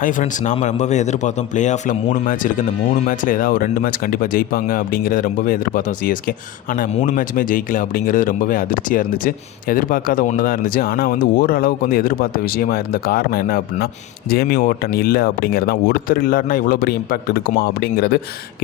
Hi friends, நாம் ரொம்பவே எதிர்பார்த்தோம். ப்ளே ஆஃபில் 3 மேட்ச் இருக்குது. இந்த 3 மேட்ச்சில் ஏதாவது ஒரு 2 மேட்ச் கண்டிப்பாக ஜெயிப்பாங்க அப்படிங்கிறத ரொம்பவே எதிர்பார்த்தோம் சிஎஸ்கே. ஆனால் 3 மேட்ச்சுமே ஜெயிக்கல அப்படிங்கிறது ரொம்பவே அதிர்ச்சியாக இருந்துச்சு. எதிர்பார்க்காத ஒன்று தான் இருந்துச்சு. ஆனால் ஓரளவுக்கு எதிர்பார்த்த விஷயமா இருந்த காரணம் என்ன அப்படின்னா, ஜேமி ஓவர்டன் இல்லை அப்படிங்கிறது தான். ஒருத்தர் இல்லாட்டினா இவ்வளோ பெரிய இம்பாக்ட் இருக்குமா அப்படிங்கிறது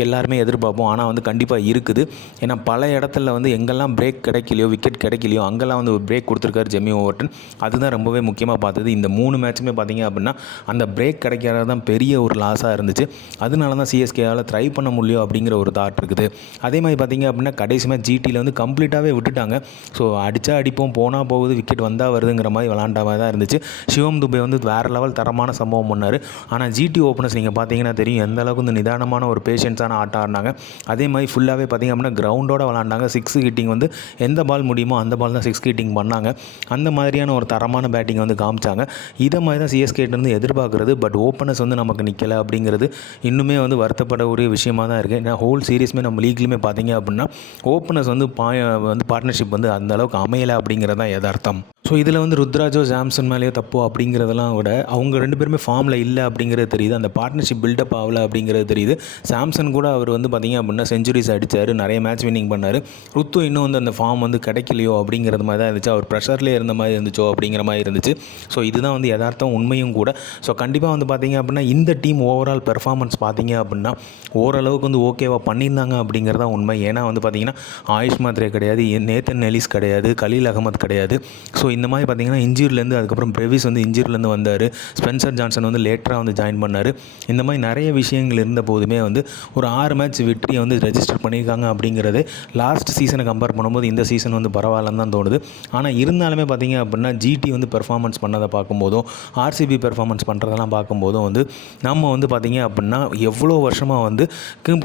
எல்லாருமே எதிர்பார்ப்போம். ஆனால் கண்டிப்பாக இருக்குது. ஏன்னா பல இடத்துல எங்கெல்லாம் பிரேக் கிடைக்கலையோ, விக்கெட் கிடைக்கலையோ அங்கெல்லாம் ஒரு பிரேக் கொடுத்துருக்காரு ஜேமி ஓவர்டன். அதுதான் ரொம்பவே முக்கியமாக பார்த்தது. இந்த 3 மேட்ச்சுமே பார்த்திங்க அப்படின்னா அந்த பிரேக் கிடைக்கிறது தான் பெரிய ஒரு லாஸாக இருந்துச்சு. அதனால தான் சிஎஸ்கேவால் ட்ரை பண்ண முடியும் அப்படிங்கிற ஒரு தாட் இருக்குது. அதே மாதிரி பார்த்திங்க அப்படின்னா கடைசி மேட்ச் ஜிடியில் கம்ப்ளீட்டாகவே விட்டுட்டாங்க. ஸோ அடித்தா அடிப்போம், போனால் போகுது, விக்கெட் வந்தால் வருதுங்கிற மாதிரி விளாண்ட மாதிரி தான் இருந்துச்சு. சிவம் துபே வேறு லெவல் தரமான சம்பவம் பண்ணார். ஆனால் ஜிடி ஓப்பனர்ஸ் நீங்கள் பார்த்தீங்கன்னா தெரியும் எந்த அளவுக்கு நிதானமான ஒரு பேஷன்ஸான ஆட்டம் ஆடினாங்க. அதே மாதிரி ஃபுல்லாகவே பார்த்திங்க அப்படின்னா கிரவுண்டோட விளாண்டாங்க. 6 ஹிட்டிங் எந்த பால் முடியுமோ அந்த பால் தான் 6 ஹிட்டிங் பண்ணாங்க. அந்த மாதிரியான ஒரு தரமான பேட்டிங் காமிச்சாங்க. இதை மாதிரி தான் சிஎஸ்கேட்டேருந்து எதிர்பார்க்குறது. பட் ஓப்பனர்ஸ் நமக்கு நிற்கலை அப்படிங்கிறது இன்னுமே வருத்தப்பட ஒரு விஷயமாக தான் இருக்குது. ஏன்னா ஹோல் சீரீஸுமே நம்ம லீக்லையுமே பார்த்தீங்க அப்படின்னா ஓப்பனர்ஸ் பார்ட்னர்ஷிப் அந்த அளவுக்கு அமையலை அப்படிங்கிறது தான் யதார்த்தம். ஸோ இதில் ருத்ராஜோ சாம்சன் மேலேயோ தப்போ அப்படிங்கிறதெல்லாம் விட அவங்க 2 பேருமே ஃபார்மில் இல்லை அப்படிங்கிறது தெரியுது. அந்த பார்ட்னர்ஷிப் பில்டப் ஆகலை அப்படிங்கிறது தெரியுது. சாம்சன் கூட அவர் பார்த்திங்க அப்படின்னா செஞ்சுரிஸ் அடித்தார், நிறைய மேட்ச் வின்னிங் பண்ணார். ருத்து இன்னும் அந்த ஃபார்ம் கிடைக்கலையோ அப்படிங்கிறது மாதிரி தான் இருந்துச்சு. அவர் ப்ரெஷர்லேயே இருந்த மாதிரி இருந்துச்சோ அப்படிங்கிற மாதிரி இருந்துச்சு. ஸோ இதுதான் யதார்த்தம், உண்மையும் கூட. ஸோ கண்டிப்பாக பார்த்திங்க அப்படின்னா இந்த டீம் ஓவரால் பெர்ஃபார்மன்ஸ் பார்த்திங்க அப்படின்னா ஓரளவுக்கு ஓகேவாக பண்ணியிருந்தாங்க அப்படிங்கிறது தான் உண்மை. ஏன்னா பார்த்திங்கன்னா ஆயுஷ் மாத்ரே கிடையாது, நேத்தன் எலிஸ் கிடையாது, கலீல் அகமது கிடையாது. ஸோ இந்த மாதிரி பார்த்திங்கன்னா இன்ஜூரிலேருந்து அதுக்கப்புறம் பிரேவிஸ் இன்ஜூரிலேருந்து வந்தார். ஸ்பென்சர் ஜான்சன் லேட்டராக ஜாயின் பண்ணார். இந்த மாதிரி நிறைய விஷயங்கள் இருந்த போதுமே ஒரு 6 மேட்ச் வெற்றியை ரெஜிஸ்டர் பண்ணியிருக்காங்க அப்படிங்கிறது லாஸ்ட் சீசனை கம்பேர் பண்ணும்போது இந்த சீசன் பரவாயில்லன்னு தான் தோணுது. ஆனால் இருந்தாலுமே பார்த்திங்க அப்படின்னா ஜிடி பெர்ஃபார்மன்ஸ் பண்ணதை பார்க்கும்போதும் ஆர்சிபி பெர்ஃபார்மன்ஸ் பண்ணுறதெல்லாம் பார்க்கும்போதும் நம்ம பார்த்திங்க அப்படின்னா எவ்வளோ வருஷமாக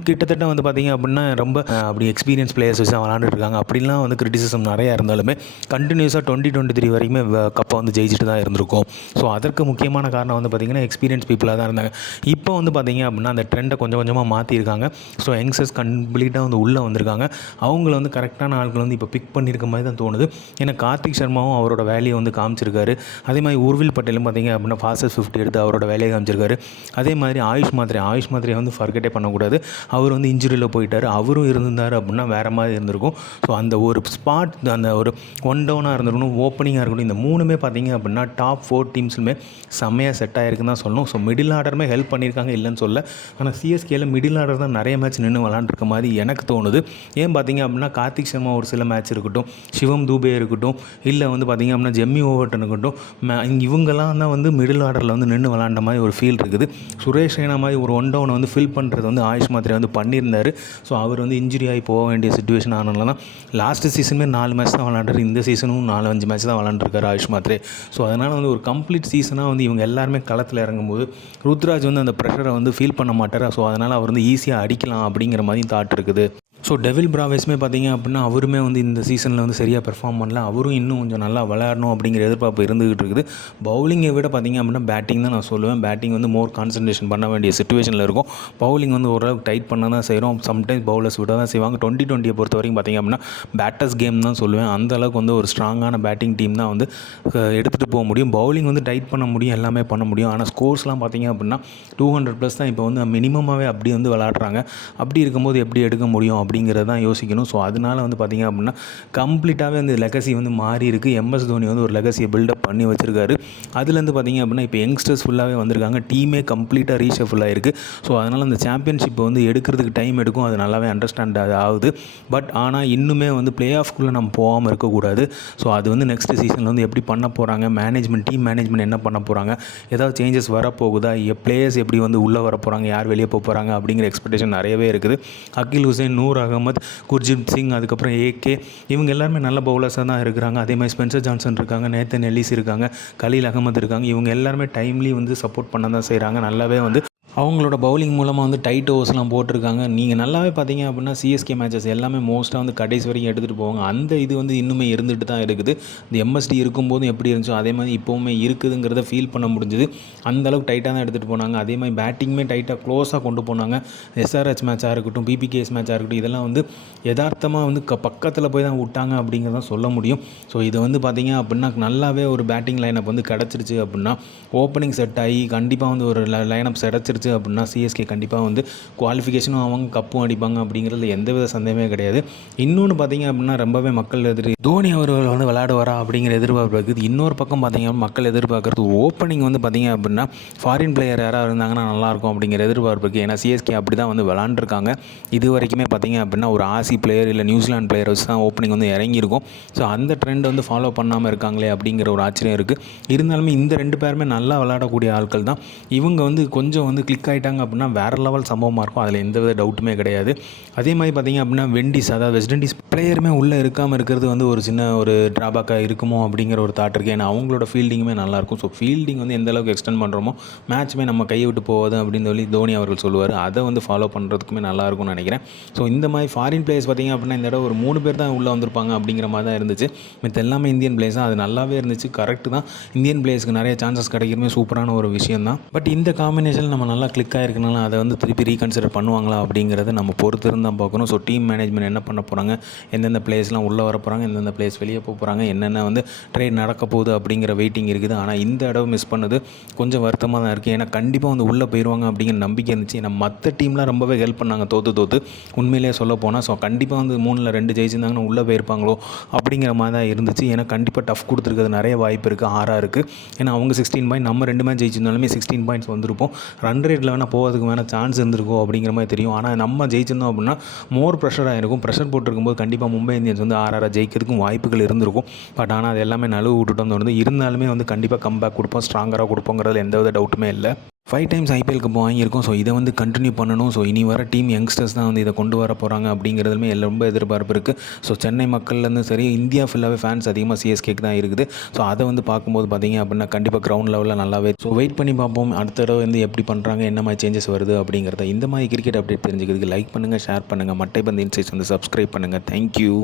கிட்டத்தட்ட பார்த்திங்க அப்படின்னா ரொம்ப அப்படி எக்ஸ்பீரியன்ஸ் பிளேயர்ஸ் வச்சு விளாண்டுட்டு இருக்காங்க. அப்படிலாம் கிரிட்டிசிசம் நிறையா இருந்தாலுமே கண்டினியூஸாக 2023 வரைக்குமே கப்பை ஜெயிச்சுட்டு தான் இருந்திருக்கும். ஸோ அதற்கு முக்கியமான காரணம் பார்த்திங்கன்னா எக்ஸ்பீரியன்ஸ் பீப்புளாக தான் இருந்தாங்க. இப்போ பார்த்திங்க அப்படின்னா அந்த ட்ரெண்டை கொஞ்சம் கொஞ்சமாக மாற்றிருக்காங்க. ஸோ யங்ஸ்டர்ஸ் கம்ப்ளீட்டாக உள்ளே வந்திருக்காங்க. அவங்கள கரெக்டான ஆட்கள் இப்போ பிக் பண்ணியிருக்க மாதிரி தான் தோணுது. ஏன்னா கார்த்திக் சர்மாவும் அவரோட வேலையை காமிச்சிருக்காரு. அதே மாதிரி உர்வில் பட்டேலும் பார்த்திங்க அப்படின்னா ஃபாஸ்டஸ்ட் 50 எடுத்து அவரோட வேலையை காமிச்சிருக்காரு. அதே மாதிரி ஆயுஷ் மாத்ரே ஃபர்கெட்டே பண்ணக்கூடாது. அவர் இன்ஜுரியில் போயிட்டார். அவரும் இருந்தார் அப்படின்னா வேறு மாதிரி இருந்திருக்கும். ஸோ அந்த ஒரு ஸ்பாட், அந்த ஒரு 1 டவுனாக இருந்திருக்கணும், ஓப்பனிங்காக இருக்கணும். இந்த 3மே பார்த்திங்க அப்படின்னா டாப் 4 டீம்ஸுமே செம்மையாக செட் ஆகிருக்குன்னு தான் சொல்லணும். ஸோ மிடில் ஆர்டருமே ஹெல்ப் பண்ணியிருக்காங்க, இல்லைன்னு சொல்ல. ஆனால் சிஎஸ்கேயில் மிடில் ஆர்டர் தான் நிறைய மேட்ச் நின்று விளாண்டுருக்க மாதிரி எனக்கு தோணுது. ஏன் பார்த்திங்க அப்படின்னா கார்த்திக் சர்மா ஒரு சில மேட்ச் இருக்கட்டும், சிவம் தூபே இருக்கட்டும், இல்லை பார்த்திங்க அப்படின்னா ஜெம்மி ஓவர்டன் இருக்கட்டும், இவங்கெல்லாம் தான் மிடில் ஆர்டரில் நின்று விளாண்ட மாதிரி ஒரு ஃபீல் இருக்குது. சுரேஷ் ரெய்னா மாதிரி ஒரு 1 டவுனை ஃபில் பண்ணுறது ஆயுஷ் மாத்ரே பண்ணியிருந்தார். ஸோ அவர் இன்ஜுரி ஆகி போக வேண்டிய சுச்சுவேஷன் ஆனால தான் லாஸ்ட் சீசனுமே 4 மேட்ச் தான் விளாண்டாரு. இந்த சீசனும் 4-5 மேட்ச் தான் விளாண்டுருக்காரு ஆயுஷ் மாத்ரே. ஸோ அதனால் ஒரு கம்ப்ளீட் சீசனாக இவங்க எல்லாருமே களத்தில் இறங்கும்போது ருத்ராஜ் அந்த ப்ரெஷரை ஃபீல் பண்ண மாட்டார். ஸோ அதனால் அவர் ஈஸியாக அடிக்கலாம் அப்படிங்கிற மாதிரி தாட் இருக்குது. ஸோ டெவில் பிராவேஸ்மே பார்த்திங்க அப்படின்னா அவருமே இந்த சீசனில் சரியாக பெர்ஃபார்ம் பண்ணல. அவரும் இன்னும் கொஞ்சம் நல்லா விளையாடணும் அப்படிங்கிற எதிர்பார்ப்பு இருந்துகிட்டு இருக்குது. பவுலிங்கை விட பார்த்திங்க அப்படின்னா பேட்டிங் தான் நான் சொல்லுவேன். பேட்டிங் மோர் கான்சன்ட்ரேஷன் பண்ண வேண்டிய சிச்சுவேஷனில் இருக்கும். பவுலிங் ஓரளவுக்கு டைட் பண்ண தான் செய்கிறோம். சம்டைம்ஸ் பவுலர்ஸ் விட தான் செய்வாங்க. 2020 பொறுத்த வரைக்கும் பார்த்திங்க அப்படின்னா பேட்டர்ஸ் கேம் தான் சொல்லுவேன். அந்தளவுக்கு ஒரு ஸ்ட்ராங்கான பேட்டிங் டீம் தான் எடுத்துகிட்டு போக முடியும். பவுலிங் டைட் பண்ண முடியும், எல்லாமே பண்ண முடியும். ஆனால் ஸ்கோர்ஸ்லாம் பார்த்திங்க அப்படின்னா 200+ தான் இப்போ மினிமமாகவே அப்படி விளாட்றாங்க. அப்படி இருக்கும்போது எப்படி எடுக்க முடியும் அப்படிங்கிறத தான் யோசிக்கணும். ஸோ அதனால் பார்த்திங்க அப்படின்னா கம்ப்ளீட்டாகவே லெகசி மாறி இருக்குது. எம்எஸ் தோனி ஒரு லெகசியை பில்டப் பண்ணி வச்சுருக்காரு. அதுலேருந்து பார்த்திங்க அப்படின்னா இப்போ யங்ஸ்டர்ஸ் ஃபுல்லாகவே வந்திருக்காங்க. டீமே கம்ப்ளீட்டாக ரீஷஃபுல்லாக இருக்குது. ஸோ அதனால் அந்த சாம்பியன்ஷிப் எடுக்கிறதுக்கு டைம் எடுக்கும். அது நல்லாவே அண்டர்ஸ்டாண்ட் ஆகுது. பட் ஆனால் இன்னுமே ப்ளே ஆஃப்குள்ளே நம்ம போகாமல் இருக்கக்கூடாது. ஸோ அது நெக்ஸ்ட் சீசனில் எப்படி பண்ண போகிறாங்க, டீம் மேனேஜ்மெண்ட் என்ன பண்ண போகிறாங்க, ஏதாவது சேஞ்சஸ் வரப்போகுதா, பிளேயர்ஸ் எப்படி உள்ளே வர போகிறாங்க, யார் வெளியே போக போகிறாங்க அப்படிங்கிற எக்ஸ்பெக்டேஷன் நிறையவே இருக்குது. அகில் ஹுசைன், நூர் அகமது, குர்ஜித் சிங், அதுக்கப்புறம் ஏகே, இவங்க எல்லாருமே நல்ல பவுலர்ஸாக தான் இருக்கிறாங்க. அதே மாதிரி ஸ்பென்சர் ஜான்சன் இருக்காங்க, நேத்தன் எலிஸ் இருக்காங்க, கலீல் அகமது இருக்காங்க. இவங்க எல்லாருமே டைம்லி சப்போர்ட் பண்ண தான் செய்கிறாங்க. நல்லாவே அவங்களோட பவுலிங் மூலமாக வந்து டைட் ஓவர்ஸ்லாம் போட்டிருக்காங்க. நீங்கள் நல்லாவே பார்த்தீங்க அப்படின்னா சிஎஸ்கே மேட்சஸ் எல்லாமே மோஸ்ட்டாக வந்து கடைசி வரைக்கும் எடுத்துகிட்டு போவாங்க. அந்த இது வந்து இன்னுமே இருந்துகிட்டு தான் இருக்குது. இந்த எம்எஸ்டி இருக்கும்போதும் எப்படி இருந்துச்சோ அதே மாதிரி இப்போவுமே இருக்குதுங்கிறத ஃபீல் பண்ண முடிஞ்சுது. அந்தளவுக்கு டைட்டாக தான் எடுத்துகிட்டு போனாங்க. அதே மாதிரி பேட்டிங்குமே டைட்டாக க்ளோஸாக கொண்டு போனாங்க. எஸ்ஆர்ஹெச் மேட்சாக இருக்கட்டும், பிபிகேஎஸ் மேட்சாக இருக்கட்டும், இதெல்லாம் வந்து யதார்த்தமாக வந்து பக்கத்தில் போய் தான் விட்டாங்க அப்படிங்கிறத சொல்ல முடியும். ஸோ இது வந்து பார்த்தீங்க அப்படின்னா நல்லாவே ஒரு பேட்டிங் லைனப் வந்து கிடச்சிருச்சு அப்படின்னா, ஓப்பனிங் செட் ஆகி கண்டிப்பாக வந்து ஒரு லைனப் கிடச்சிருச்சு அப்படின்னா சிஎஸ்கே கண்டிப்பாக வந்து குவாலிஃபிகேஷனும் அவங்க கப்பும் அடிப்பாங்க அப்படிங்கிறதுல எந்தவித சந்தேகமே கிடையாது. இன்னொன்று பார்த்தீங்க அப்படின்னா ரொம்பவே மக்கள் தோனி அவர்கள் வந்து விளையாடுவாரா அப்படிங்கிற எதிர்பார்ப்பு இருக்குது. இன்னொரு பக்கம் பார்த்தீங்க மக்கள் எதிர்பார்க்குறது ஓப்பனிங் வந்து பார்த்தீங்க அப்படின்னா ஃபாரின் பிளேயர் யாராவது இருந்தாங்கன்னா நல்லாயிருக்கும் அப்படிங்கிற எதிர்பார்ப்பு இருக்குது. ஏன்னா சிஎஸ்கே அப்படி தான் வந்து விளாண்டுருக்காங்க. இது வரைக்குமே பார்த்தீங்க அப்படின்னா ஒரு ஆசி பிளேயர் இல்லை நியூசிலாந்து பிளேயர் வச்சு தான் ஓப்பனிங் வந்து இறங்கியிருக்கும். ஸோ அந்த ட்ரெண்ட் வந்து ஃபாலோ பண்ணாமல் இருக்காங்களே அப்படிங்கிற ஒரு ஆச்சரியம் இருக்குது. இருந்தாலுமே இந்த 2 பேருமே நல்லா விளையாடக்கூடிய ஆட்கள் தான். இவங்க வந்து கொஞ்சம் வந்து கிளிக் ஆகிட்டாங்க அப்படின்னா வேறு லெவல் சம்பவமாக இருக்கும். அதில் எந்தவித டவுட்டுமே கிடையாது. அதே மாதிரி பார்த்திங்க அப்படின்னா வெண்டிஸ், அதாவது வெஸ்ட் இண்டீஸ் பிளேயருமே உள்ளே இருக்காமல் இருக்கிறது வந்து ஒரு சின்ன ஒரு ட்ராபேக்காக இருக்குமோ அப்படிங்கிற ஒரு தாட் இருக்குது. ஏன்னா அவங்களோட ஃபீல்டிங்குமே நல்லாயிருக்கும். ஸோ ஃபீல்டிங் வந்து எந்த அளவுக்கு எக்ஸ்டெண்ட் பண்ணுறோமோ மேட்ச்சுமே நம்ம கையை விட்டு போகாது அப்படின்னு சொல்லி தோனி அவர்கள் சொல்லுவார். அதை வந்து ஃபாலோ பண்ணுறதுக்குமே நல்லாயிருக்கும்னு நினைக்கிறேன். ஸோ இந்த மாதிரி ஃபாரின் பிளேயர்ஸ் பார்த்திங்க அப்படின்னா இந்த தடவை ஒரு 3 பேர் தான் உள்ளே வந்திருப்பாங்க அப்படிங்கிற மாதிரி தான் இருந்துச்சு. மித்த எல்லாமே இந்தியன் பிளேயர்ஸ் தான். அது நல்லாவே இருந்துச்சு. கரெக்டு தான். இந்தியன் பிளேயர்ஸ்க்கு நிறைய சான்சஸ் கிடைக்கிறமே சூப்பரான ஒரு விஷயம் தான். பட் இந்த காம்பினேஷன் நம்ம நல்லா கிளிக் ஆகிருக்கனால அதை வந்து திருப்பி ரீகன்சிடர் பண்ணுவாங்களா அப்படிங்கிறத நம்ம பொறுத்து இருந்தால் பார்க்கணும். ஸோ டீம் மேனேஜ்மெண்ட் என்ன பண்ண போகிறாங்க, எந்தெந்த பிளேயர்ஸ்லாம் உள்ளே வர போகிறாங்க, எந்தெந்த பிளேயர்ஸ் வெளியே போக போகிறாங்க, என்னென்ன வந்து ட்ரேட் நடக்க போகுது அப்படிங்கிற வெயிட்டிங் இருக்குது. ஆனால் இந்த தடவை மிஸ் பண்ணது கொஞ்சம் வருத்தமாக தான் இருக்குது. ஏன்னா கண்டிப்பாக வந்து உள்ளே போயிடுவாங்க அப்படிங்கிற நம்பிக்கை இருந்துச்சு. ஏன்னா மற்ற டீம்லாம் ரொம்பவே ஹெல்ப் பண்ணாங்க தோற்று உண்மையிலேயே சொல்ல போனால். ஸோ கண்டிப்பாக வந்து 3ல் 2 ஜெயிச்சிருந்தாங்கன்னா உள்ளே போயிருப்பாங்களோ அப்படிங்கிற மாதிரி தான் இருந்துச்சு. ஏன்னா கண்டிப்பாக டஃப் கொடுத்துருக்கிறது நிறைய வாய்ப்பு இருக்குது. 6 இருக்குது. ஏன்னா அவங்க 16 பாயிண்ட், நம்ம 2 மேட்ச் ஜெயிச்சிருந்தாலுமே 16 பாயிண்ட்ஸ் வந்திருப்போம். ரன் ரேட்டில் வேணால் போகிறதுக்கு வேணால் சான்ஸ் இருந்திருக்கும் அப்படிங்கிற மாதிரி தெரியும். ஆனால் நம்ம ஜெயிச்சிருந்தோம் அப்படின்னா மோர் ப்ரெஷராக இருக்கும். ப்ரெஷர் போட்டிருக்கும்போது கண்டிப்பாா மும்பை இந்தியன்ஸ் வந்து ஆர்ஆராக ஜெயிக்கிறதுக்கும் வாய்ப்புகள் இருந்திருக்கும். பட் ஆனால் அது எல்லாமே நழுவு விட்டுட்டோம் தோணுது. இருந்தாலுமே வந்து கண்டிப்பாக கம்பேக் கொடுப்போம், ஸ்ட்ராங்கராக கொடுப்போங்கிறதுல எந்தவித டவுட்டுமே இல்லை. 5 டைம்ஸ் ஐபிஎல் கப் வாங்கியிருக்கோம். ஸோ இதை வந்து கண்டினியூ பண்ணணும். ஸோ இனி வர டீம் யங்ஸ்டர்ஸ் தான் வந்து இதை கொண்டு வர போகிறாங்க அப்படிங்கிறதுமே ரொம்ப எதிர்பார்ப்பு இருக்குது. ஸோ சென்னை மக்கள்லேருந்து சரி, இந்தியா ஃபுல்லாகவே ஃபேன்ஸ் அதிகமாக சிஎஸ்கேக்கு தான் இருக்குது. ஸோ அதை வந்து பார்க்கும்போது பார்த்தீங்க அப்படின்னா கண்டிப்பாக கிரவுண்ட் லெவலில் நல்லாவே. ஸோ வெயிட் பண்ணி பார்ப்போம் அடுத்த தடவை வந்து எப்படி பண்ணுறாங்க, என்ன மாதிரி சேஞ்சஸ் வருது அப்படிங்கிறத. இந்த மாதிரி கிரிக்கெட் அப்டேட் தெரிஞ்சுக்கிறதுக்கு லைக் பண்ணுங்கள், ஷேர் பண்ணுங்கள். மட்டைப்பந்து இன்சைட்ஸ் வந்து சப்ஸ்கிரைப் பண்ணுங்கள். தேங்க்யூ.